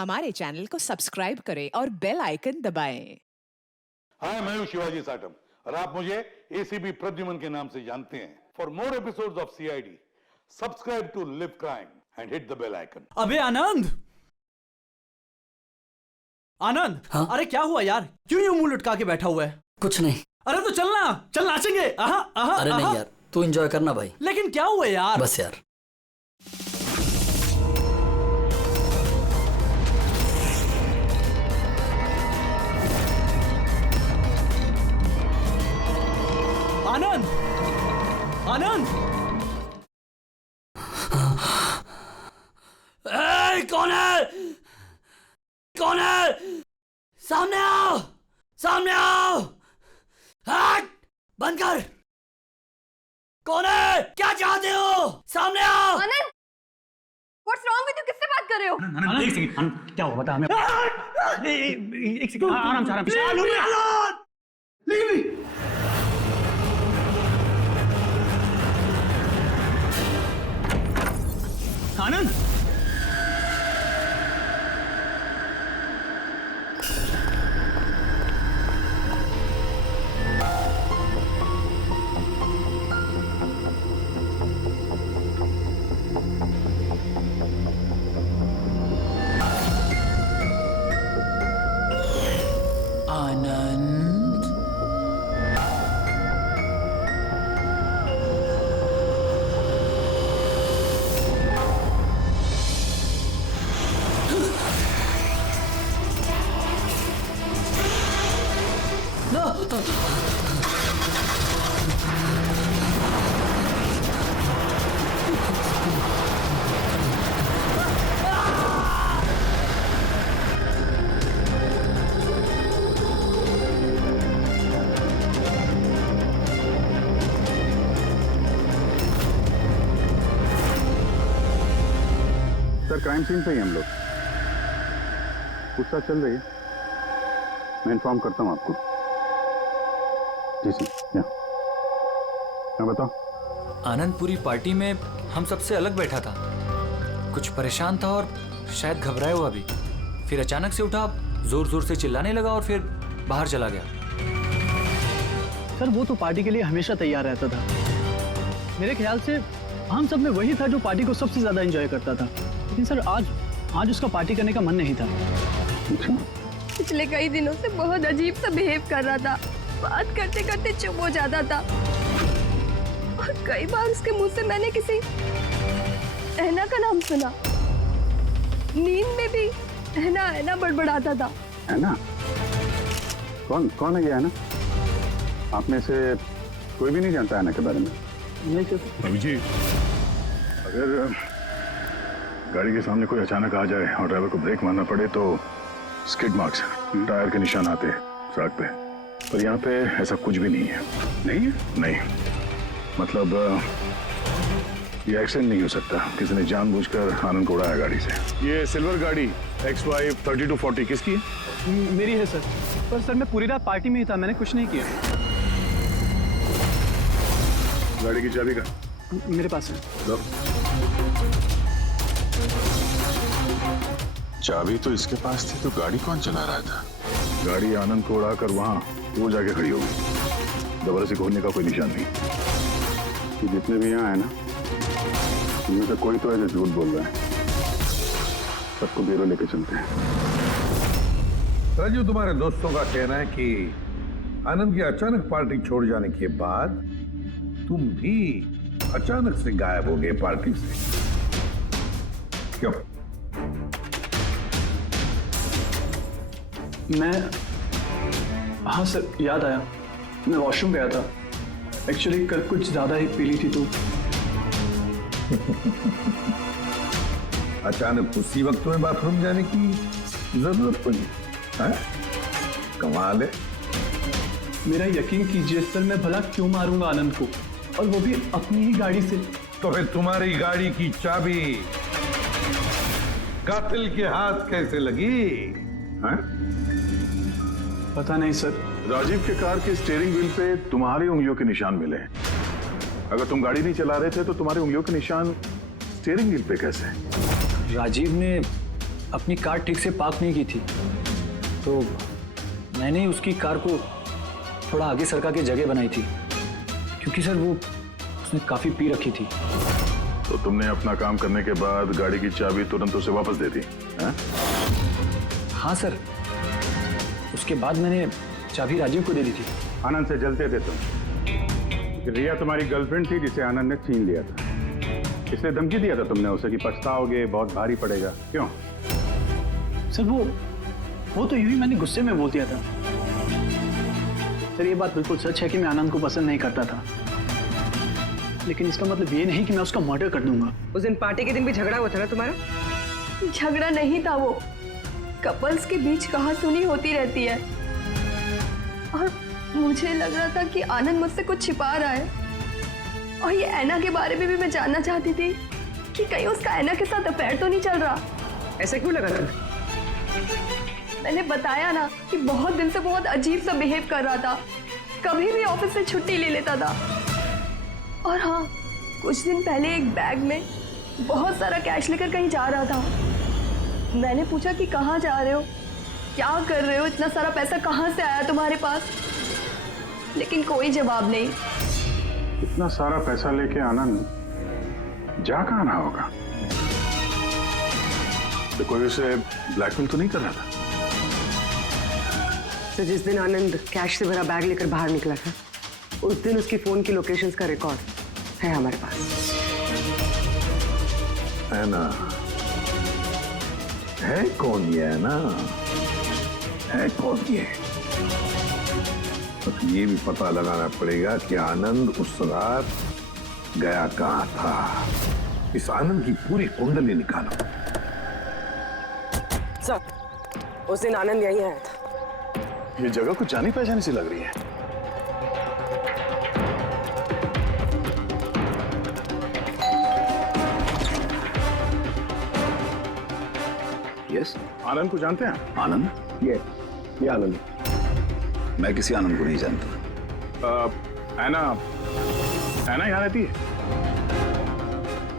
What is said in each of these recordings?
हमारे चैनल को सब्सक्राइब करें और बेल आइकन दबाएं। हाय, मैं हूं शिवाजी साटम और आप मुझे एसीपी प्रद्युमन के नाम से जानते हैं। For more episodes of CID, subscribe to Live Crime and hit the bell icon. अबे आनंद, आनंद। हाँ? अरे क्या हुआ यार, क्यों यूं मुंह लटका के बैठा हुआ है? कुछ नहीं। अरे तो चलना, चल नाचेंगे। आहा, आहा, अरे नहीं आहा। यार, तू एंजॉय करना भाई। लेकिन क्या हुआ यार? बस यार। आनंद, आनंद। कौन है? कौन है? सामने आओ, सामने आओ। हट, बंद कर। कौन है? क्या चाहते हो? सामने आओ। आनंद, व्हाट्स रॉन्ग विद यू? किससे बात कर रहे हो? आनंद, एक सेकंड। आनंद, क्या हुआ बता हमें। एक सेकंड, आराम से, आराम से। आनंद, आनंद। सर, क्राइम सीन पे ही हम लोग। पूछताछ चल रही है, मैं इन्फॉर्म करता हूँ आपको। जी सर। मैं बताओ। आनंद पूरी पार्टी में हम सबसे अलग बैठा था, कुछ परेशान था और शायद घबराया हुआ भी। फिर अचानक से उठा, जोर जोर से चिल्लाने लगा और फिर बाहर चला गया। सर वो तो पार्टी के लिए हमेशा तैयार रहता था। मेरे ख्याल से हम सब में वही था जो पार्टी को सबसे ज्यादा एंजॉय करता था। लेकिन सर आज उसका पार्टी करने का मन नहीं था। पिछले कई दिनों से बहुत अजीब सा बिहेव कर रहा था। बात करते करते चुप हो जाता था और कई बार उसके मुंह से मैंने किसी ऐना का नाम सुना। नींद में भी ऐना ऐना बड़बड़ाता था। ऐना? कौन है ये ऐना? आप में से कोई भी नहीं जानता ऐना के बारे में? नहीं सर। रवि जी, अगर गाड़ी के सामने कोई अचानक आ जाए और ड्राइवर को ब्रेक मारना पड़े तो स्किड मार्क्स, टायर के निशान आते हैं सड़क पे। पर यहाँ पे ऐसा कुछ भी नहीं है। नहीं है? नहीं, मतलब ये एक्सीडेंट नहीं हो सकता। किसी ने जानबूझकर आनंद को उड़ाया गाड़ी से। ये सिल्वर गाड़ी XY 3240 किसकी है? मेरी है सर। पर सर मैं पूरी रात पार्टी में ही था, मैंने कुछ नहीं किया। गाड़ी की चाबी का? मेरे पास है। लो। चाबी तो इसके पास थी, तो गाड़ी कौन चला रहा था? गाड़ी आनंद को उड़ाकर वहां वो जाके खड़ी होगी। दोबारा से खोलने का कोई निशान नहीं। तो जितने भी यहाँ है ना, इनमें से कोई तो है जो झूठ बोल रहा है। सबको ब्यूरो लेके चलते हैं। राजू, तुम्हारे दोस्तों का कहना है कि आनंद की अचानक पार्टी छोड़ जाने के बाद तुम भी अचानक से गायब हो गए पार्टी से। क्यों? हाँ सर, याद आया। मैं वॉशरूम गया था। एक्चुअली कल कुछ ज्यादा ही पी ली थी तो। अचानक उसी वक्त तुम्हें बाथरूम जाने की जरूरत पड़ी है? कमाल है। मेरा यकीन कीजिए सर, मैं भला क्यों मारूंगा आनंद को, और वो भी अपनी ही गाड़ी से। तो फिर तुम्हारी गाड़ी की चाबी कातिल के हाथ कैसे लगी है? पता नहीं सर। राजीव के कार के स्टीयरिंग व्हील पे तुम्हारी उंगलियों के निशान मिले। अगर तुम गाड़ी नहीं चला रहे थे तो तुम्हारी उंगलियों के निशान स्टीयरिंग व्हील पे कैसे? राजीव ने अपनी कार ठीक से पार्क नहीं की थी, तो मैंने उसकी कार को थोड़ा आगे सरका के जगह बनाई थी, क्योंकि सर वो उसने काफी पी रखी थी। तो तुमने अपना काम करने के बाद गाड़ी की चाबी तुरंत उसे वापस दे दी? हाँ सर, उसके बाद मैंने चाबी राजीव को दे दी थी। आनंद से जलते थे तुम, क्योंकि रिया तुम्हारी गर्लफ्रेंड थी जिसे आनंद ने छीन लिया था। इसलिए धमकी दिया था तुमने उसे कि पछताओगे, बहुत भारी पड़ेगा। क्यों? सर वो तो यूं ही मैंने गुस्से में बोल दिया था। सर ये बात बिल्कुल सच है कि मैं आनंद को पसंद नहीं करता था, लेकिन इसका मतलब ये नहीं कि मैं उसका मर्डर कर दूंगा। उस दिन पार्टी के दिन भी झगड़ा हुआ था ना तुम्हारा? झगड़ा नहीं था, वो कपल्स के बीच कहासुनी होती रहती है, और मुझे लग रहा था कि आनंद मुझसे कुछ छिपा रहा है। और ये ऐना के बारे में भी मैं जानना चाहती थी कि कहीं उसका ऐना के साथ अफेयर तो नहीं चल रहा। ऐसा क्यों लगा था? मैंने बताया ना कि बहुत दिन से बहुत अजीब सा बिहेव कर रहा था, कभी भी ऑफिस से छुट्टी ले लेता था। और हाँ, कुछ दिन पहले एक बैग में बहुत सारा कैश लेकर कहीं जा रहा था। मैंने पूछा कि कहाँ जा रहे हो, क्या कर रहे हो, इतना सारा पैसा कहाँ से आया तुम्हारे पास? लेकिन कोई जवाब नहीं। इतना सारा पैसा लेके आनंद जा कहाँ रहा होगा? तो कोई उसे ब्लैकमेल तो नहीं कर रहा था? तो जिस दिन आनंद कैश से भरा बैग लेकर बाहर निकला था, उस दिन उसकी फोन की लोकेशंस का रिकॉर्ड है हमारे पास। है ना? है कौन ये? है ना? है कौन ये? तो ये भी पता लगाना पड़ेगा कि आनंद उस रात गया कहाँ था। इस आनंद की पूरी कुंडली निकालो। सर, उस दिन आनंद यहीं आया था। ये जगह कुछ जानी पहचानी सी लग रही है। यस, आनंद को जानते हैं? आनंद? ये आनंद। मैं किसी आनंद को नहीं जानता। ऐना यहाँ रहती है?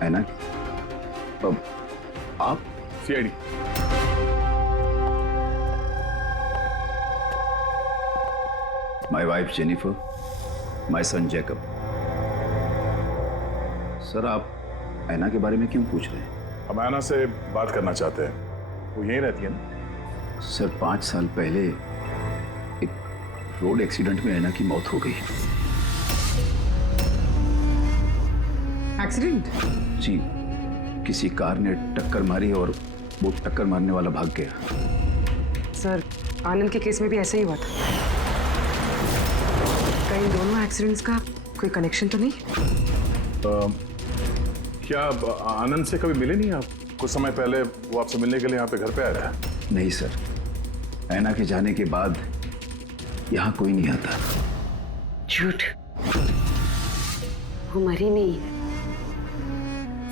ऐना? अब आप? CID. My wife Jennifer, my son Jacob. Sir आप ऐना के बारे में क्यों पूछ रहे हैं? हम ऐना से बात करना चाहते हैं। वो यहीं रहती है ना? सर 5 साल पहले एक रोड एक्सीडेंट में ऐना की मौत हो गई। एक्सीडेंट? जी, किसी कार ने टक्कर मारी और वो टक्कर मारने वाला भाग गया। सर, आनंद के केस में भी ऐसा ही हुआ था। कहीं दोनों एक्सीडेंट्स का कोई कनेक्शन तो नहीं? क्या आनंद से कभी मिले नहीं आप? कुछ समय पहले वो आपसे मिलने के लिए यहाँ पे घर पे आया था। नहीं सर, ऐना के जाने के बाद यहाँ कोई नहीं आता। झूठ, वो मरी नहीं है,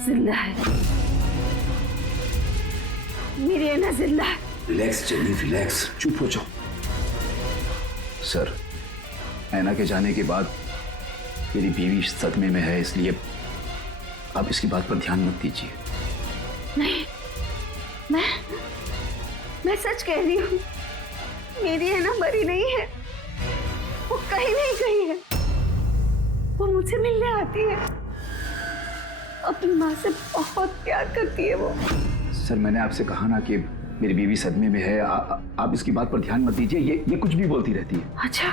जिंदा है। मेरी ऐना जिंदा है। रिलैक्स जेनी, रिलैक्स, चुप हो जाओ। सर, ऐना के जाने के बाद मेरी बीवी सदमे में है, इसलिए आप इसकी बात पर ध्यान मत दीजिए। नहीं, मैं सच कह रही हूँ, मेरी ऐना मरी नहीं है, वो कहीं नहीं गई है। वो मुझसे मिलने आती है, अपनी माँ से बहुत प्यार करती है वो। सर मैंने आपसे कहा ना कि मेरी बीवी सदमे में है, आप इसकी बात पर ध्यान मत दीजिए। ये कुछ भी बोलती रहती है। अच्छा,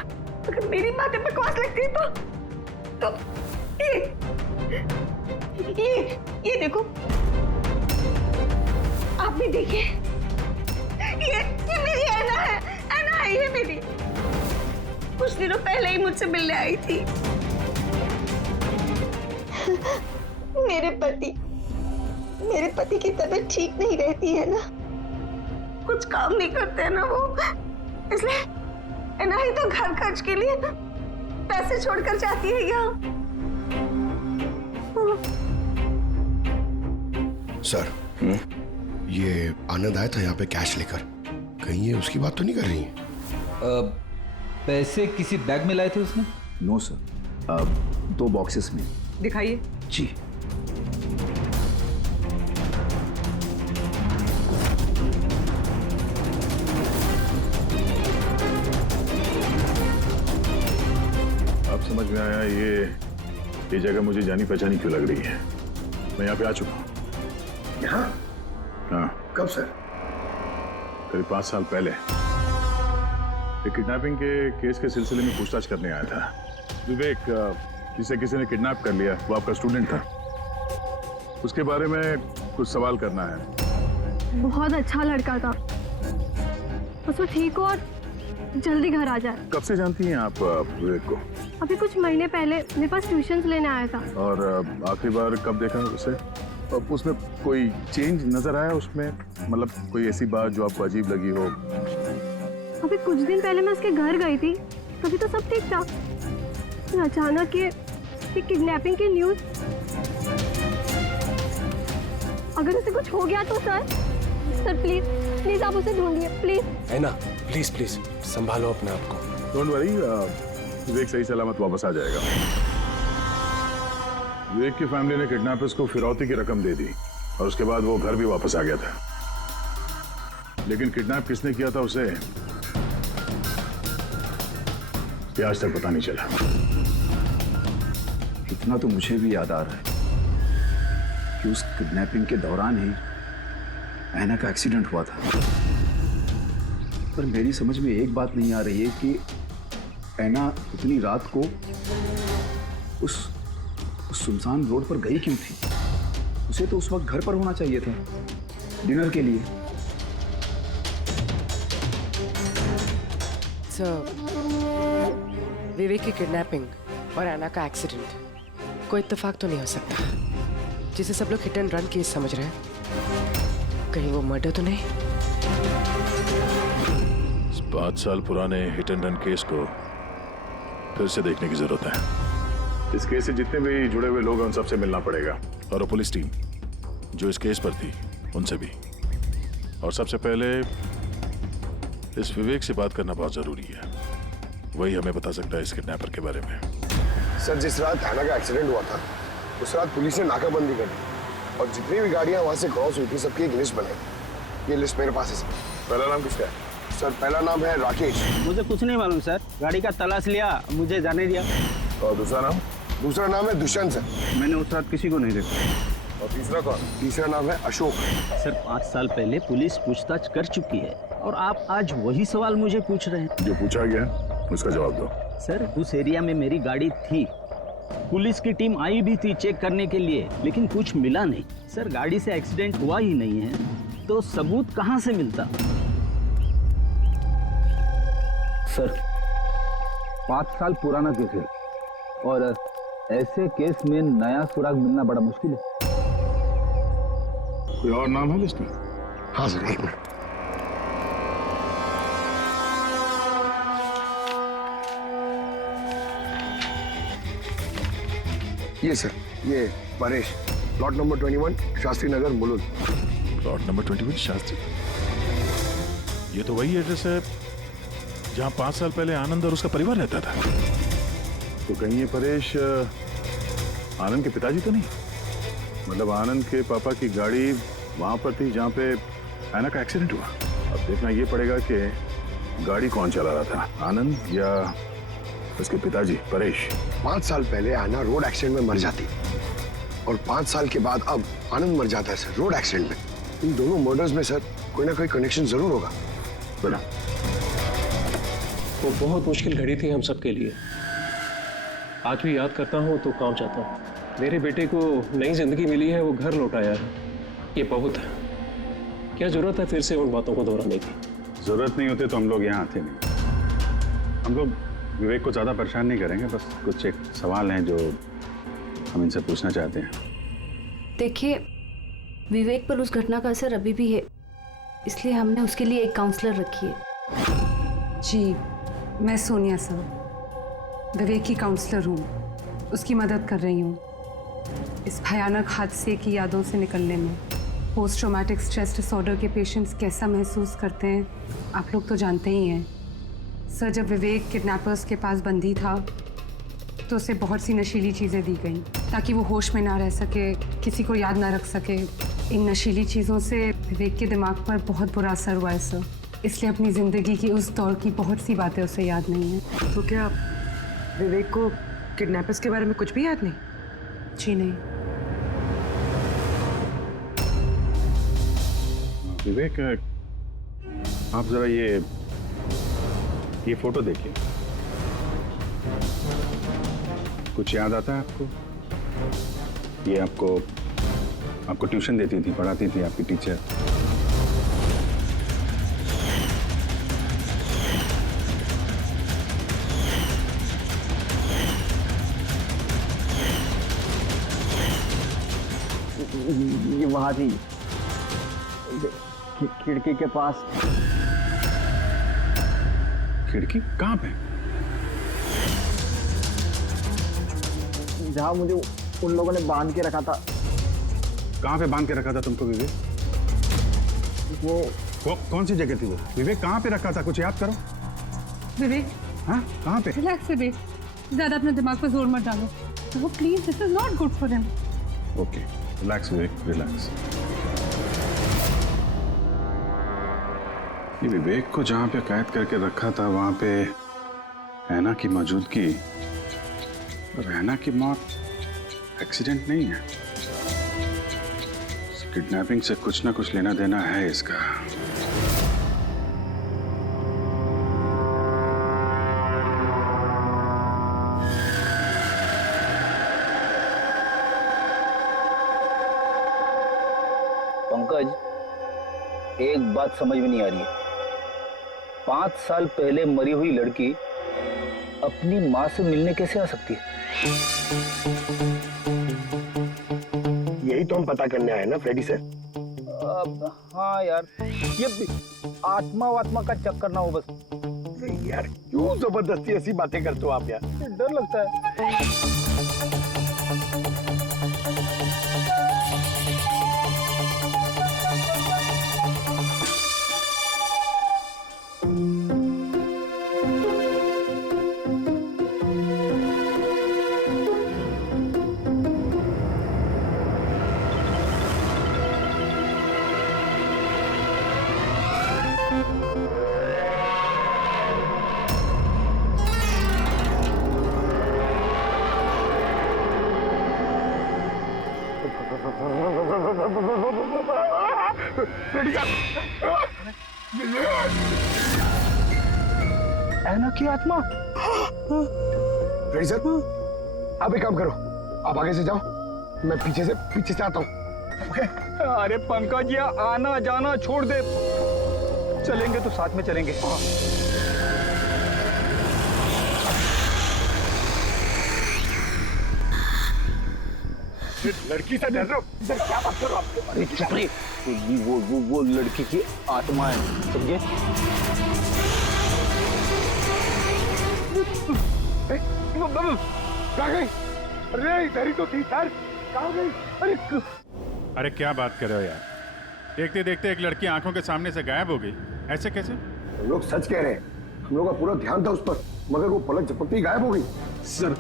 अगर मेरी बातें बकवास लगती है तो ये देखो, आप भी देखिए, ये मेरी ऐना है। ऐना है ये मेरी, कुछ दिनों पहले ही मुझसे मिलने आई थी। मेरे पति की तबीयत ठीक नहीं रहती है ना, कुछ काम नहीं करते हैं ना वो, इसलिए ऐना ही तो घर खर्च के लिए पैसे छोड़कर जाती है यहाँ। सर, ये आनंद आया था यहाँ पे कैश लेकर, कहीं ये उसकी बात तो नहीं कर रही है? पैसे किसी बैग में लाए थे उसने? नो सर, 2 बॉक्सेस में। दिखाइए। जी। में आया ये जगह मुझे जानी पहचानी क्यों लग रही है। मैं यहाँ पे आ चुका हूँ। यहाँ? हाँ। कब सर? करीब 5 साल पहले एक किडनैपिंग के केस के सिलसिले में पूछताछ करने आया था। विवेक, जिसे किसी ने किडनैप कर लिया, वो आपका स्टूडेंट था। उसके बारे में कुछ सवाल करना है। बहुत अच्छा लड़का था, बस वो ठीक हो और जल्दी घर आ जाए। कब से जानती हैं आप विवेक को? अभी कुछ महीने पहले मेरे पास ट्यूशन्स लेने आया था। और आखिरी बार कब देखा उसे? उसमें कोई चेंज नजर आया उसमें? मतलब कोई ऐसी बात जो आपको अजीब लगी हो? अभी कुछ दिन पहले मैं उसके घर गई थी, तभी तो सब ठीक था। फिर अचानक ये किडनैपिंग की न्यूज़। अगर उसे कुछ हो गया तो सर प्लीज आप उसे ढूंढिए प्लीज। है ना, प्लीज संभालो अपने आप को। डोंट वरी, विवेक सही सलामत वापस आ जाएगा। विवेक की फैमिली ने किडनैपर्स को फिरौती की रकम दे दी और उसके बाद वो घर भी वापस आ गया था। लेकिन किडनैप किसने किया था उसे ये आज तक पता नहीं चला। इतना तो मुझे भी याद आ रहा है कि उस किडनैपिंग के दौरान ही ऐना का एक्सीडेंट हुआ था। पर मेरी समझ में एक बात नहीं आ रही है कि ऐना इतनी रात को उस सुनसान रोड पर गई क्यों थी? उसे तो उस वक्त घर पर होना चाहिए था डिनर के लिए। विवेक की किडनैपिंग और ऐना का एक्सीडेंट कोई इत्तेफाक तो नहीं हो सकता, जिसे सब लोग हिट एंड रन केस समझ रहे हैं। कहीं वो मर्डर तो नहीं? 5 साल पुराने हिट एंड रन केस को फिर से देखने की जरूरत है। इस केस से जितने भी जुड़े हुए लोग हैं उन सबसे मिलना पड़ेगा, और वो पुलिस टीम जो इस केस पर थी उनसे भी। और सबसे पहले इस विवेक से बात करना बहुत जरूरी है। वही हमें बता सकता है इस किडनैपर के बारे में। सर, जिस रात ऐना का एक्सीडेंट हुआ था उस रात पुलिस ने नाकाबंदी कर दी और जितनी भी गाड़ियां वहां से क्रॉस हुई थी सबकी एक लिस्ट बनाई। ये लिस्ट मेरे पास है सर। पहला नाम किसका है? सर, पहला नाम है राकेश। मुझे कुछ नहीं मालूम सर, गाड़ी का तलाश लिया, मुझे जाने दिया। और दूसरा नाम? दूसरा नाम है दुष्यंत सर। मैंने उस रात किसी को नहीं देखा। और तीसरा कौन? तीसरा नाम है अशोक। सर 5 साल पहले पुलिस पूछताछ कर चुकी है और आप आज वही सवाल मुझे पूछ रहे हैं। जो पूछा गया उसका जवाब दो। सर उस एरिया में मेरी गाड़ी थी, पुलिस की टीम आई भी थी चेक करने के लिए, लेकिन कुछ मिला नहीं। सर गाड़ी से एक्सीडेंट हुआ ही नहीं है तो सबूत कहां से मिलता? सर 5 साल पुराना केस है और ऐसे केस में नया सुराग मिलना बड़ा मुश्किल है। कोई और नाम है लिस्ट में? हाँ सर, एक मिनट। ये सर, ये Paresh, plot number 21 Shastri Nagar Mulund. Plot number 21 Shastri. ये तो वही एड्रेस है जहां 5 साल पहले आनंद और उसका परिवार रहता था। तो कहीं ये परेश आनंद के पिताजी तो नहीं? मतलब आनंद के पापा की गाड़ी वहां पर थी जहां पे ऐना का एक्सीडेंट हुआ। अब देखना ये पड़ेगा कि गाड़ी कौन चला रहा था, आनंद या उसके पिताजी परेश। 5 साल पहले ऐना रोड एक्सीडेंट में मर जाती और 5 साल के बाद अब आनंद मर जाता है सर रोड एक्सीडेंट में। इन दोनों मर्डर्स में सर कोई ना कोई कनेक्शन जरूर होगा। बड़ा वो बहुत मुश्किल घड़ी थी हम सबके लिए। आज भी याद करता हूँ तो कांप जाता हूँ। मेरे बेटे को नई जिंदगी मिली है, वो घर लौटाया है, ये बहुत है। क्या जरूरत है फिर से उन बातों को दोहराने की? जरूरत नहीं होती तो हम लोग यहाँ आते नहीं। हम लोग विवेक को ज्यादा परेशान नहीं करेंगे, बस कुछ एक सवाल हैं जो हम इनसे पूछना चाहते हैं। देखिए, विवेक पर उस घटना का असर अभी भी है, इसलिए हमने उसके लिए एक काउंसलर रखी है। जी, मैं सोनिया सर, विवेक की काउंसलर हूँ, उसकी मदद कर रही हूँ इस भयानक हादसे की यादों से निकलने में। पोस्ट ट्रॉमेटिक स्ट्रेस डिसऑर्डर के पेशेंट्स कैसा महसूस करते हैं आप लोग तो जानते ही हैं। सर, जब विवेक किडनैपर्स के पास बंदी था तो उसे बहुत सी नशीली चीज़ें दी गई ताकि वो होश में ना रह सके, किसी को याद ना रख सके। इन नशीली चीज़ों से विवेक के दिमाग पर बहुत बुरा असर हुआ है सर, इसलिए अपनी ज़िंदगी की उस दौर की बहुत सी बातें उसे याद नहीं है। तो क्या विवेक को किडनैपर्स के बारे में कुछ भी याद नहीं? जी नहीं। विवेक, आप जरा ये फोटो देखिए। कुछ याद आता है आपको? ये आपको ट्यूशन देती थी, पढ़ाती थी आपकी टीचर। ये वहां थी, खिड़की के पास। खिड़की कहाँ पे? जहां मुझे उन लोगों ने बांध के रखा था। कहाँ पे बांध के रखा था तुमको विवेक? वो कौन सी जगह थी वो? विवेक कहाँ पे रखा था? कुछ याद करो। विवेक, हाँ कहाँ पे? रिलैक्स विवेक, ज्यादा अपने दिमाग पर जोर मत डालो। वो please, this is not good for him. Okay, relax Vivek, relax. ये विवेक को जहाँ पे कैद करके रखा था वहां पे ऐना की मौजूदगी और ऐना की मौत एक्सीडेंट नहीं है। किडनैपिंग से कुछ ना कुछ लेना देना है इसका। पंकज, एक बात समझ में नहीं आ रही है। 5 साल पहले मरी हुई लड़की अपनी माँ से मिलने कैसे आ सकती है? यही तो हम पता करने आए ना फ्रेडी सर। हाँ यार, ये आत्मा का चक्कर ना हो बस। यार क्यों जबरदस्ती ऐसी बातें करते हो आप यार? डर लगता है। ऐना की आत्मा। फ्रेडी सर, आप एक काम करो, आप आगे से जाओ, मैं पीछे से आता हूँ। अरे पंकज, ये आना जाना छोड़ दे, चलेंगे तो साथ में चलेंगे। लड़की से डर रहे हो? सर क्या बात कर रहे हो आप? अरे चुप रहे, वो लड़की की आत्मा है, समझे? कहाँ गई? अरे इधर ही तो थी सर, कहाँ गई? अरे क्या बात कर रहे हो यार? देखते देखते एक लड़की आंखों के सामने से गायब हो गई, ऐसे कैसे? हम लोग सच कह रहे हैं, हम लोग का पूरा ध्यान था उस पर, मगर वो पलक झपकते ही गायब हो गई। सर,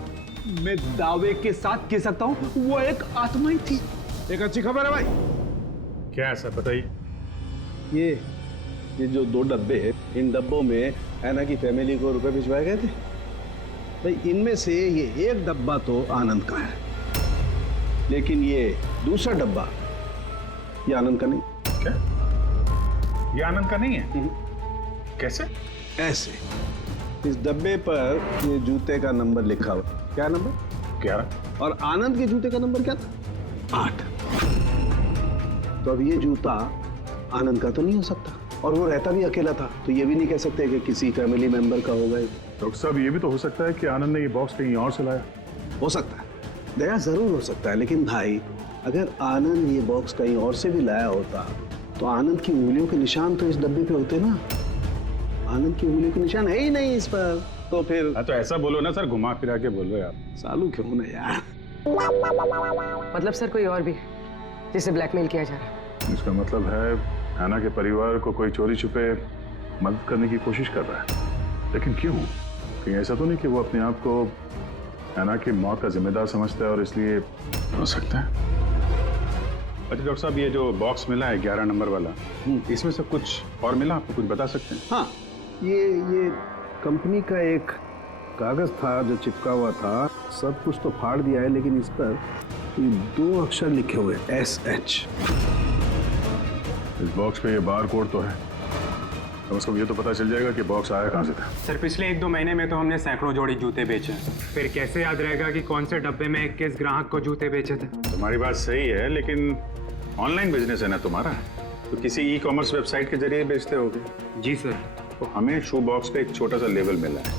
मैं दावे के साथ कह सकता हूँ वो एक आत्मा ही थी। एक अच्छी खबर है भाई। क्या है सर, बताइए। ये जो 2 डब्बे हैं, इन डब्बों में ऐना की फैमिली को रुपए भिजवाए गए थे भाई। इनमें से ये एक डब्बा तो आनंद का है, लेकिन ये दूसरा डब्बा ये आनंद का नहीं। क्या? ये आनंद का नहीं है? कैसे? ऐसे, इस डब्बे पर ये जूते का नंबर लिखा हुआ। क्या नंबर? 11। और आनंद के जूते का नंबर क्या था? 8। तो अब ये जूता आनंद का तो नहीं हो सकता, और वो रहता भी अकेला था, तो ये भी नहीं कह सकते कि किसी फैमिली मेंबर का होगा। डॉक्टर साहब, ये भी तो हो सकता है कि आनंद ने ये बॉक्स कहीं और से लाया। हो सकता है, दया जरूर हो सकता है, लेकिन भाई अगर आनंद ये बॉक्स कहीं और से भी लाया होता तो आनंद की उंगलियों के निशान तो इस डब्बे पे होते ना। आनंद की उंगलियों के निशान है ही नहीं इस पर, तो फिर। तो ऐसा बोलो ना सर, घुमा फिरा के बोलो यार। सालू क्यों ना यार। मतलब सर कोई और भी जिसे ब्लैकमेल किया जा रहा है? इसका मतलब है ऐना के परिवार को कोई चोरी छुपे मदद करने की कोशिश कर रहा है, लेकिन क्यों? कहीं ऐसा तो नहीं कि वो अपने आप को ऐना की मौत का जिम्मेदार समझता है और इसलिए? हो सकता है। अच्छा डॉक्टर साहब, ये जो बॉक्स मिला है 11 नंबर वाला, इसमें से कुछ और मिला? आपको कुछ बता सकते हैं? हाँ, ये कंपनी का एक कागज था जो चिपका हुआ था, सब कुछ तो फाड़ दिया है, लेकिन इस पर ये 2 अक्षर लिखे हुए SH। इस बॉक्स पे ये बार कोड तो है, कम से कम ये तो पता चल जाएगा कि बॉक्स आया कहाँ से था। सर पिछले 1-2 महीने में तो हमने सैकड़ों जोड़ी जूते बेचे, फिर कैसे याद रहेगा कि कौन से डब्बे में किस ग्राहक को जूते बेचे थे? तुम्हारी बात सही है, लेकिन ऑनलाइन बिजनेस है ना तुम्हारा, तो किसी ई-कॉमर्स वेबसाइट के जरिए बेचते होगे। जी सर। तो हमें शू बॉक्स पे एक छोटा सा लेबल मिला है,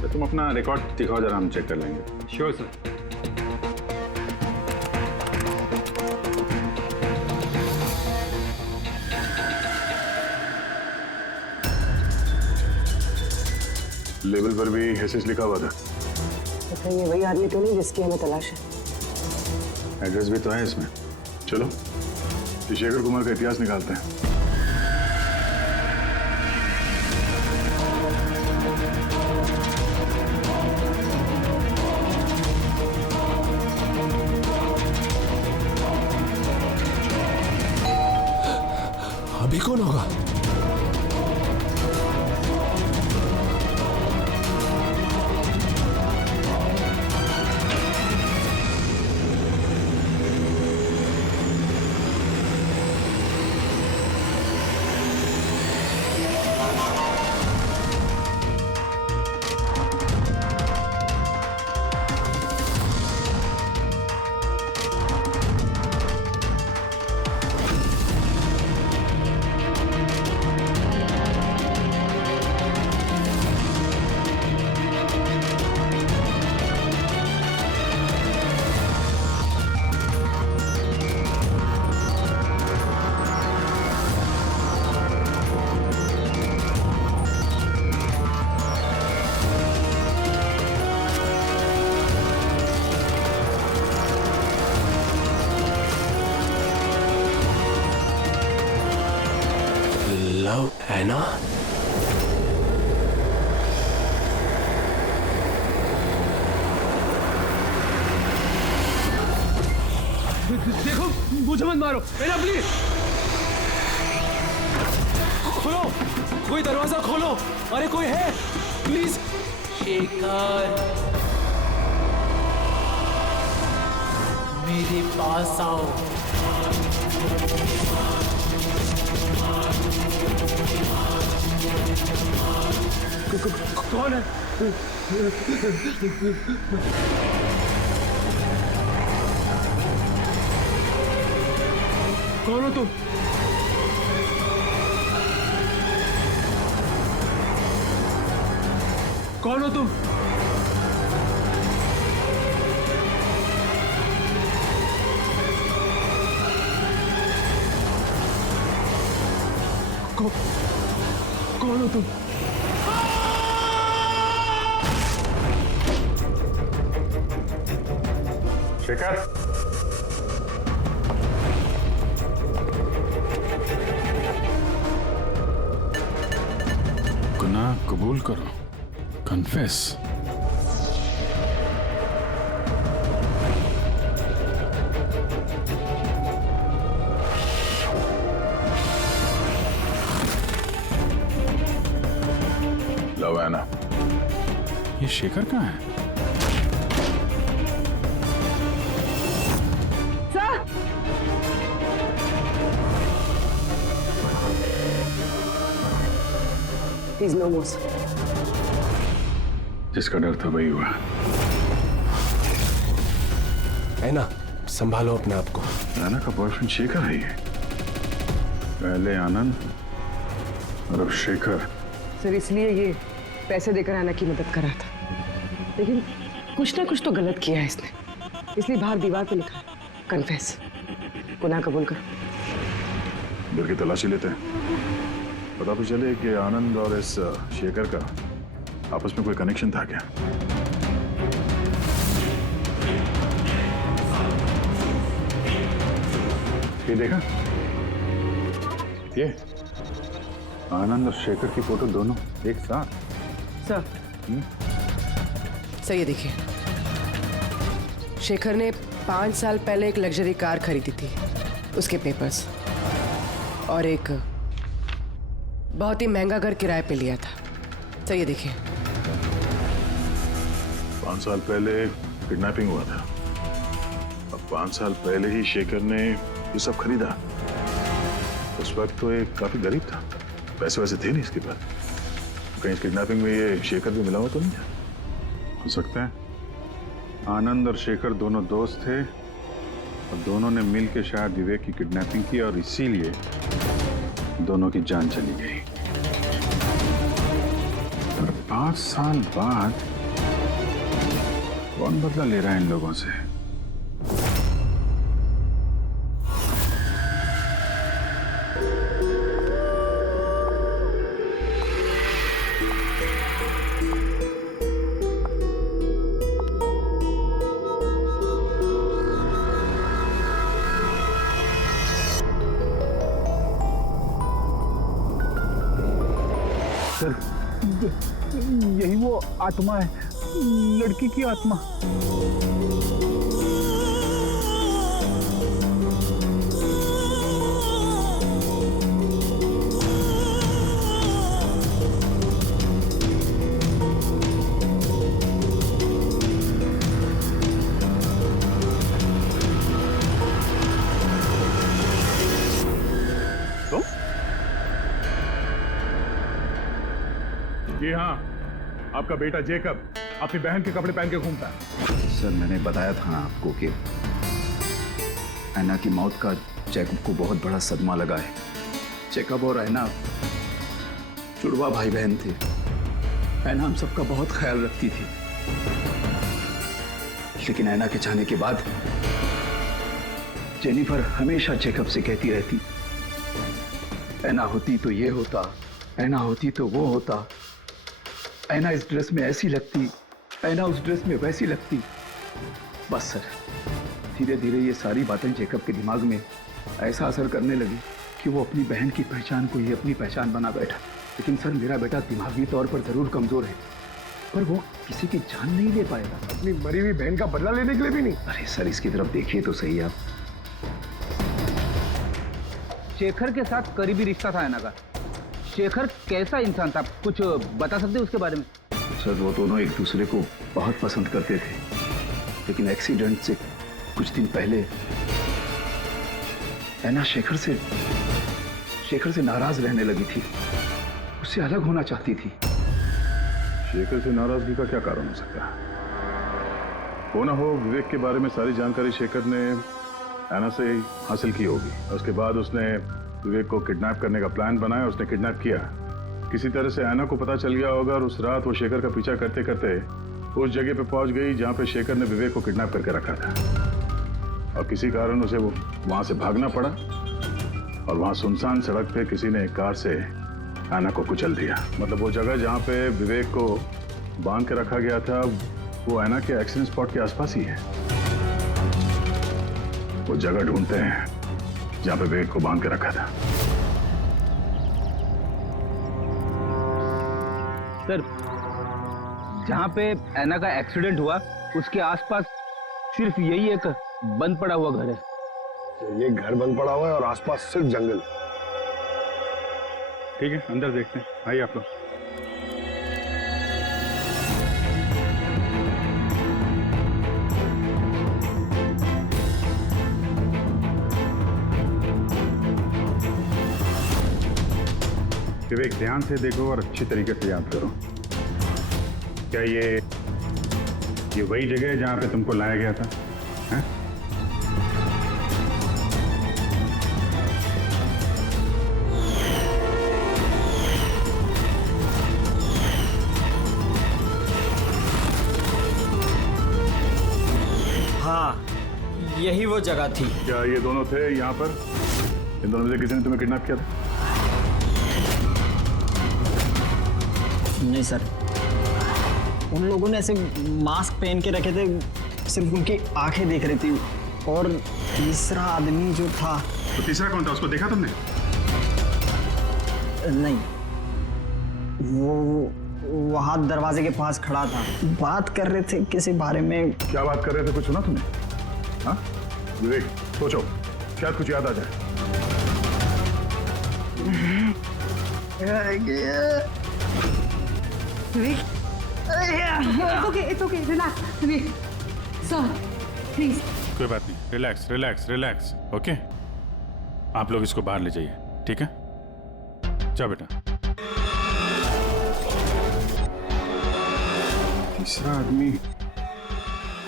तो तुम अपना रिकॉर्ड दिखाओ जरा, हम चेक कर लेंगे। Sure sir. लेबल पर भी एसएच लिखा हुआ था। तो कहीं ये वही आदमी तो नहीं जिसकी हमें तलाश है? एड्रेस भी तो है इसमें। चलो शेखर कुमार का इतिहास निकालते हैं। अभी कौन होगा? लव एना? देखो, मुझे मत मारो, एना प्लीज। खोलो, कोई दरवाजा खोलो। अरे कोई है, प्लीज। शेखर, मेरे पास आओ। कौन है? कौन हो तुम? कौन हो तुम? कौन हो तुम? शेखर, गुनाह कबूल करो, कन्फेस। लवाना, ये शेखर कहाँ है? He's no more. जिसका डर था वही हुआ। है ना, संभालो अपने आप को। आनंद का बॉयफ्रेंड शेखर है ये। पहले आनंद और अब शेखर। सर इसलिए ये पैसे देकर आना की मदद कर रहा था, लेकिन कुछ ना कुछ तो गलत किया है इसने, इसलिए बाहर दीवार पे लिखा कन्फेस, गुनाह कबूल करो। घर की तलाशी लेते हैं, पता तो चले कि आनंद और इस शेखर का आपस में कोई कनेक्शन था क्या। ये देखा, ये आनंद और शेखर की फोटो दोनों एक साथ। सर, सर ये देखिए, शेखर ने 5 साल पहले एक लग्जरी कार खरीदी थी, उसके पेपर्स, और एक बहुत ही महंगा घर किराए पे लिया था। सर ये देखिए, 5 साल पहले किडनैपिंग हुआ था। अब 5 साल पहले ही शेखर ने ये सब खरीदा। उस वक्त तो ये काफी गरीब था, पैसे वैसे थे नहीं इसके पास। कहीं इस किडनैपिंग में ये शेखर भी मिला हुआ तो नहीं है? हो सकता है आनंद और शेखर दोनों दोस्त थे और दोनों ने मिल के शायद विवेक की किडनैपिंग की और इसीलिए दोनों की जान चली गई। और 5 साल बाद कौन बदला ले रहा है इन लोगों से? यही वो आत्मा है, लड़की की आत्मा। जी हाँ, आपका बेटा जेकब अपनी बहन के कपड़े पहन के घूमता है। सर मैंने बताया था ना आपको कि ऐना की मौत का जैकब को बहुत बड़ा सदमा लगा है। जैकब और ऐना जुड़वा भाई बहन थे। ऐना हम सबका बहुत ख्याल रखती थी, लेकिन ऐना के जाने के बाद जेनिफर हमेशा जैकब से कहती रहती, ऐना होती तो ये होता, ऐना होती तो वो होता, ऐना इस ड्रेस में ऐसी लगती, ऐना उस ड्रेस में वैसी लगती। बस सर, धीरे धीरे ये सारी बातें जैकब के दिमाग में ऐसा असर करने लगी कि वो अपनी बहन की पहचान को ही अपनी पहचान बना बैठा। लेकिन सर मेरा बेटा दिमागी तौर पर जरूर कमजोर है, पर वो किसी की जान नहीं ले पाएगा। अपनी मरी हुई बहन का बदला लेने के लिए भी नहीं। अरे सर इसकी तरफ देखिए तो सही आप। शेखर के साथ करीबी रिश्ता था ऐना का। शेखर कैसा इंसान था, कुछ बता सकते उसके बारे में? सर वो दोनों एक दूसरे को बहुत पसंद करते थे, लेकिन एक्सीडेंट से कुछ दिन पहले ऐना शेखर से नाराज रहने लगी थी, उससे अलग होना चाहती थी। शेखर से नाराजगी का क्या कारण हो सकता है? हो ना हो विवेक के बारे में सारी जानकारी शेखर ने ऐना से हासिल की होगी। उसके बाद उसने विवेक को किडनैप करने का प्लान बनाया, उसने किडनैप किया। किसी तरह से ऐना को पता चल गया होगा और उस रात वो शेखर का पीछा करते करते उस जगह पे पहुंच गई जहां पे शेखर ने विवेक को किडनैप करके रखा था। और किसी कारण उसे वो वहां से भागना पड़ा और वहां सुनसान सड़क पे किसी ने एक कार से ऐना को कुचल दिया। मतलब वो जगह जहां पे विवेक को बांध के रखा गया था वो ऐना के एक्सीडेंट स्पॉट के आसपास ही है। वो जगह ढूंढते हैं जहां पे विवेक को बांध के रखा था। सर जहां पे ऐना का एक्सीडेंट हुआ उसके आसपास सिर्फ यही एक बंद पड़ा हुआ घर है। ये घर बंद पड़ा हुआ है और आसपास सिर्फ जंगल। ठीक है, अंदर देखते हैं। आइए आप लोग। विवेक ध्यान से देखो और अच्छी तरीके से याद करो। क्या ये वही जगह है जहां पे तुमको लाया गया था? है? हाँ, यही वो जगह थी। क्या ये दोनों थे यहाँ पर? इन दोनों में से किसी ने तुम्हें किडनैप किया था? नहीं सर, उन लोगों ने ऐसे मास्क पहन के रखे थे, सिर्फ उनकी आंखें देख रही थी। और तीसरा आदमी जो था, तो तीसरा कौन था? उसको देखा तुमने? नहीं, वो वहां दरवाजे के पास खड़ा था, बात कर रहे थे किसी बारे में। क्या बात कर रहे थे? कुछ सुना तुमने? हाँ विवेक, सोचो, शायद कुछ याद आ जाए। विवेक, It's okay. Relax. Sir, please. कोई बात नहीं, रिलैक्स रिलैक्स रिलैक्स। ओके, आप लोग इसको बाहर ले जाइए, ठीक है? जाओ बेटा। तीसरा आदमी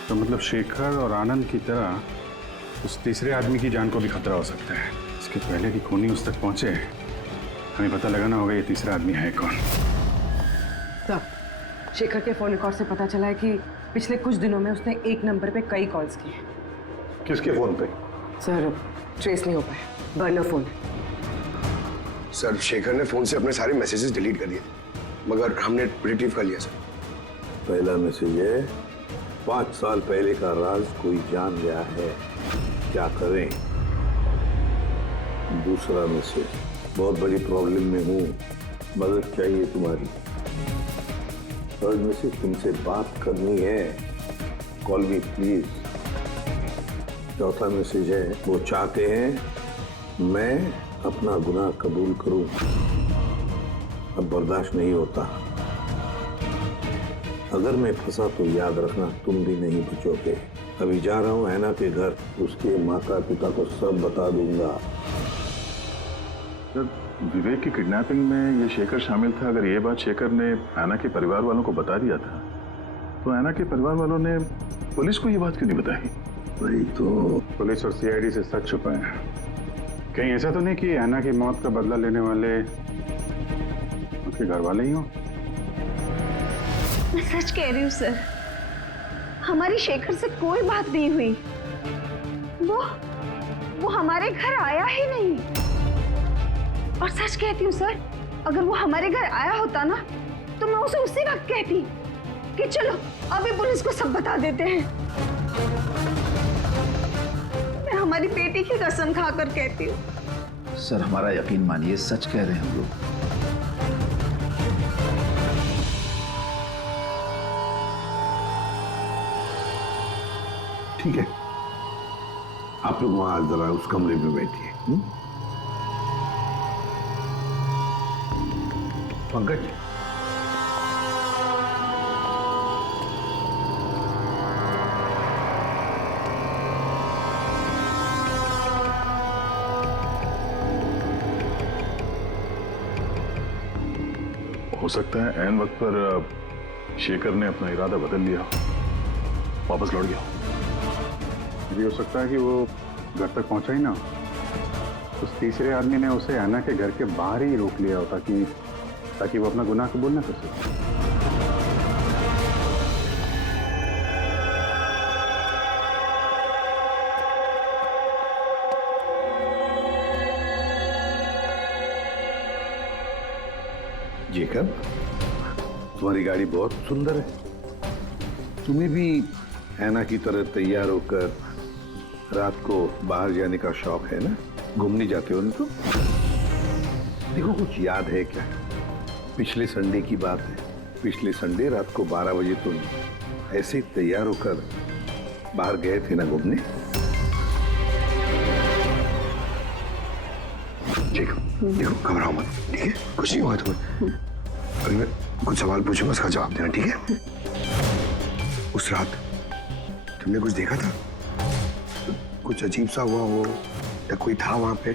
तो मतलब शेखर और आनंद की तरह उस तीसरे आदमी की जान को भी खतरा हो सकता है। इसके पहले कि खूनी उस तक पहुंचे, हमें पता लगाना होगा ये तीसरा आदमी है कौन। सर, शेखर के फोन रिकॉर्ड से पता चला है कि पिछले कुछ दिनों में उसने एक नंबर पे कई कॉल्स किए। किसके फोन पे? सर, ट्रेस नहीं हो पाया, बर्नर फोन। सर, शेखर ने फोन से अपने सारे मैसेजेस डिलीट कर दिए, मगर हमने रिट्रीव कर लिया सर। पहला मैसेज है, 5 साल पहले का राज कोई जान गया है, क्या करें। दूसरा मैसेज, बहुत बड़ी प्रॉब्लम में हूँ, मदद चाहिए तुम्हारी। थर्ड मैसेज, तुमसे बात करनी है, कॉल मी प्लीज। चौथा मैसेज है, वो चाहते हैं मैं अपना गुनाह कबूल करूं, अब बर्दाश्त नहीं होता। अगर मैं फंसा तो याद रखना तुम भी नहीं बचोगे। अभी जा रहा हूँ ऐना के घर, उसके माता पिता को सब बता दूंगा। विवेक की किडनैपिंग में ये शेखर शामिल था। अगर ये बात शेखर ने ऐना के परिवार वालों को बता दिया था, तो ऐना के परिवार वालों ने पुलिस को ये बात क्यों नहीं बताई? वही तो, पुलिस और सीआईडी से सच छुपाए हैं। कहीं ऐसा तो नहीं कि ऐना की मौत का बदला लेने वाले उसके घर वाले ही हों? मैं सच कह रही हूँ सर, हमारी शेखर से कोई बात नहीं हुई। वो हमारे घर आया ही नहीं। और सच कहती हूँ सर, अगर वो हमारे घर आया होता ना, तो मैं उसे उसी वक्त कहती कि चलो अभी पुलिस को सब बता देते हैं। मैं हमारी बेटी की कसम खाकर कहती हूँ। सर, हमारा यकीन मानिए, सच कह रहे हैं हम लोग। ठीक है, आप लोग वहां जरा उस कमरे में बैठिए। पंकज, हो सकता है ऐन वक्त पर शेखर ने अपना इरादा बदल लिया, वापस लौट गया। ये हो सकता है कि वो घर तक पहुंचा ही ना, उस तीसरे आदमी ने उसे ऐना के घर के बाहर ही रोक लिया हो, ताकि वो अपना गुनाह कबूल न कर सके। जेकब, तुम्हारी गाड़ी बहुत सुंदर है। तुम्हें भी ऐना की तरह तैयार होकर रात को बाहर जाने का शौक है ना? घूमने जाते हो ना? तो देखो, कुछ याद है क्या? पिछले संडे की बात है। पिछले संडे रात को 12 बजे तुम ऐसे तैयार होकर बाहर गए थे ना घूमने? देखो, घबराओ मत, ठीक है? कुछ नहीं हुआ तुम्हें। अभी मैं कुछ सवाल पूछूंगा, उसका जवाब देना, ठीक है? उस रात तुमने कुछ देखा था? कुछ अजीब सा हुआ हो, या कोई था वहां पे?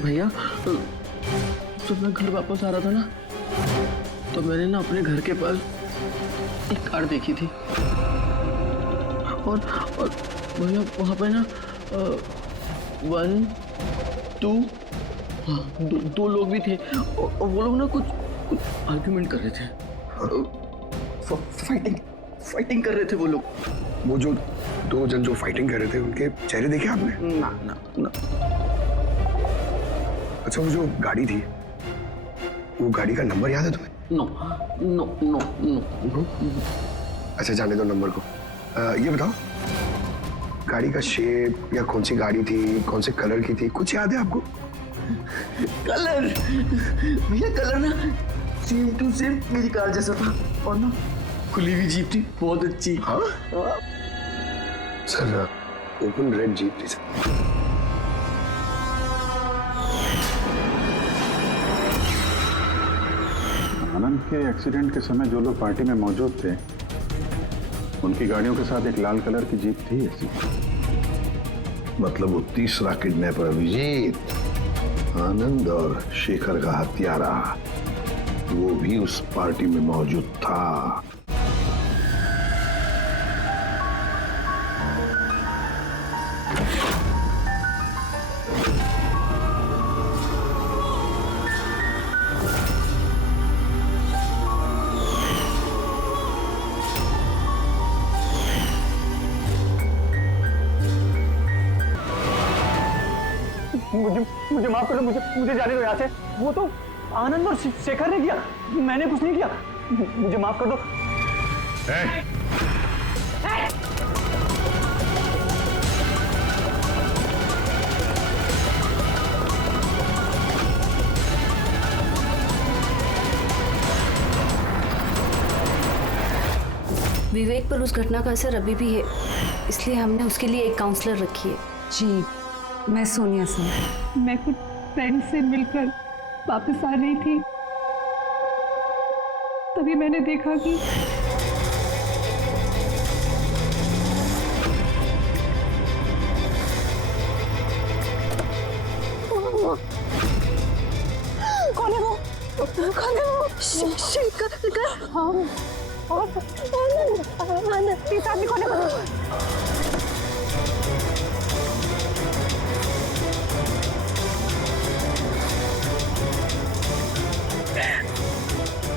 भैया, जब मैं घर वापस आ रहा था ना, तो मैंने ना अपने घर के पास एक कार देखी थी। और भैया, वहाँ पे ना 1, 2, दो लोग भी थे, और वो लोग ना कुछ आर्ग्यूमेंट कर रहे थे। फाइटिंग कर रहे थे वो लोग। वो जो 2 जन जो फाइटिंग कर रहे थे, उनके चेहरे देखे आपने? ना। अच्छा, वो जो गाड़ी थी, वो गाड़ी का नंबर याद है तुम्हें? नो। अच्छा, जाने दो नंबर को। ये बताओ, गाड़ी का शेप या कौन सी गाड़ी थी, कौन से कलर की थी, कुछ याद है आपको? कलर? भैया, कलर ना सेम टू सेम मेरी कार जैसा था, और ना खुली हुई जीप थी, बहुत अच्छी। हाँ? सर, ओपन रेड जीप थी सर। आनंद के एक्सीडेंट के समय जो लोग पार्टी में मौजूद थे उनकी गाड़ियों के साथ एक लाल कलर की जीप थी ऐसी। मतलब वो तीसरा किडनैपर अभिजीत, आनंद और शेखर का हत्यारा, वो भी उस पार्टी में मौजूद था। मुझे माफ कर दो, मुझे जाने दो यहाँ से। वो तो आनंद और शेखर ने किया, मैंने कुछ नहीं किया। मुझे माफ कर दो। विवेक पर उस घटना का असर अभी भी है, इसलिए हमने उसके लिए एक काउंसलर रखी है। जी, मैं सोनिया सिंह। मैं कुछ फ्रेंड से मिलकर वापस आ रही थी, तभी मैंने देखा कि कौन है वो? कौन है वो? शेखर। हाँ, आनंद, इस आदमी कौन है?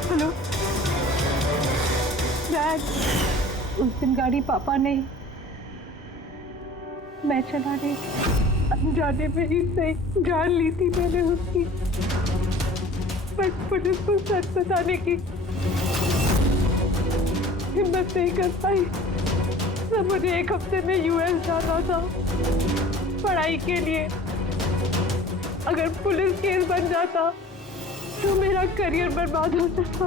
हेलो डैड, उस दिन गाड़ी पापा ने, मैं चला रही थी, अनजाने में ही सही जान ली थी मैंने उसकी, बट पुलिस को सच बताने की हिम्मत नहीं कर पाई। सब मुझे एक हफ्ते में यूएस जाना था पढ़ाई के लिए। अगर पुलिस केस बन जाता तो मेरा करियर बर्बाद हो सकता।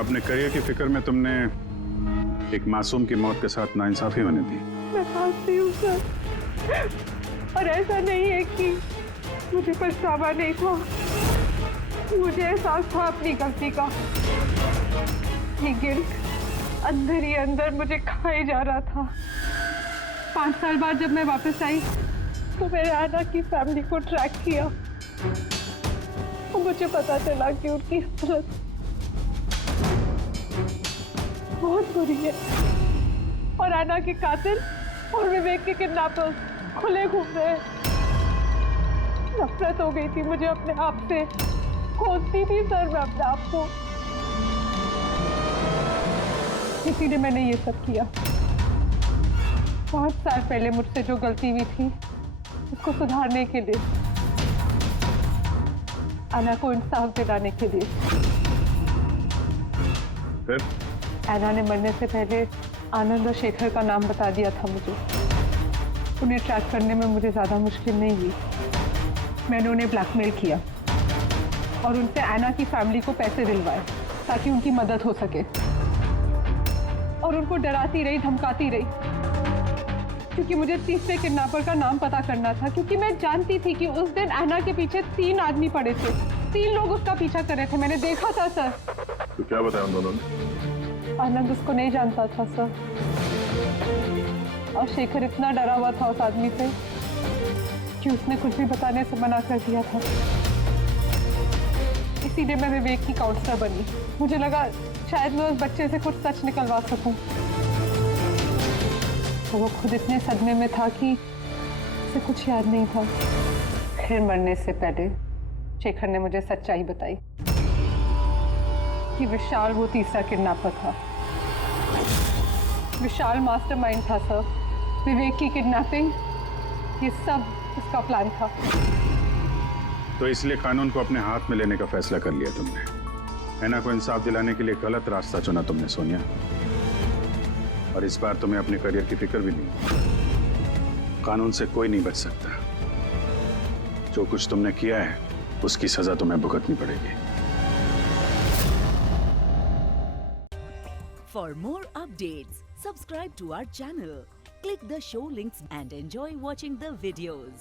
अपने करियर की फिक्र में तुमने एक मासूम की मौत के साथ नाइंसाफी होने दी। मैं मानती हूँ सर, और ऐसा नहीं है कि मुझे पछतावा नहीं था, मुझे एहसास था अपनी गलती का। ये गिल्ट अंदर ही अंदर मुझे खाए जा रहा था। 5 साल बाद जब मैं वापस आई तो मैंने आना की फैमिली को ट्रैक किया और मुझे पता चला कि उनकी हालत बहुत बुरी है और आना के कातिल और विवेक के किडनैपर्स खुले घूम रहे हैं। नफरत हो गई थी मुझे अपने आप से, खोजती थी सर मैं अपने आप को, इसीलिए मैंने ये सब किया। 5 साल पहले मुझसे जो गलती हुई थी उसको सुधारने के लिए, आना को इंसाफ दिलाने के लिए। फिर आना ने मरने से पहले आनंद और शेखर का नाम बता दिया था मुझे। उन्हें ट्रैक करने में मुझे ज़्यादा मुश्किल नहीं हुई। मैंने उन्हें ब्लैकमेल किया और उनसे आना की फैमिली को पैसे दिलवाए ताकि उनकी मदद हो सके, और उनको डराती रही, धमकाती रही, क्योंकि मुझे तीसरे किडनैपर का नाम पता करना था, क्योंकि मैं जानती थी कि उस दिन आना के पीछे 3 आदमी पड़े थे, 3 लोग उसका पीछा कर रहे थे। मैंने देखा था सर। तो क्या बताया उन दोनों ने? आनंद उसको नहीं जानता था सर, और शेखर इतना डरा हुआ था उस आदमी से कि उसने कुछ भी बताने से मना कर दिया था। इसीलिए मैं विवेक की काउंसलर बनी। मुझे लगा शायद मैं उस बच्चे से कुछ सच निकलवा सकूं। तो वो खुद इतने सदमे में था कि उसे कुछ याद नहीं था। फिर मरने से पहले शेखर ने मुझे सच्चाई बताई कि विशाल वो तीसरा किडनैपर था। विशाल मास्टरमाइंड था सर। विवेक की किडनैपिंग, ये सब उसका प्लान था। तो इसलिए कानून को अपने हाथ में लेने का फैसला कर लिया तुमने। ऐना को इंसाफ दिलाने के लिए गलत रास्ता चुना तुमने सोनिया, और इस बार तुम्हें अपने करियर की फिक्र भी नहीं। कानून से कोई नहीं बच सकता। जो कुछ तुमने किया है उसकी सजा तुम्हें भुगतनी पड़ेगी। For more updates, subscribe to our channel, click the show links and enjoy watching the videos.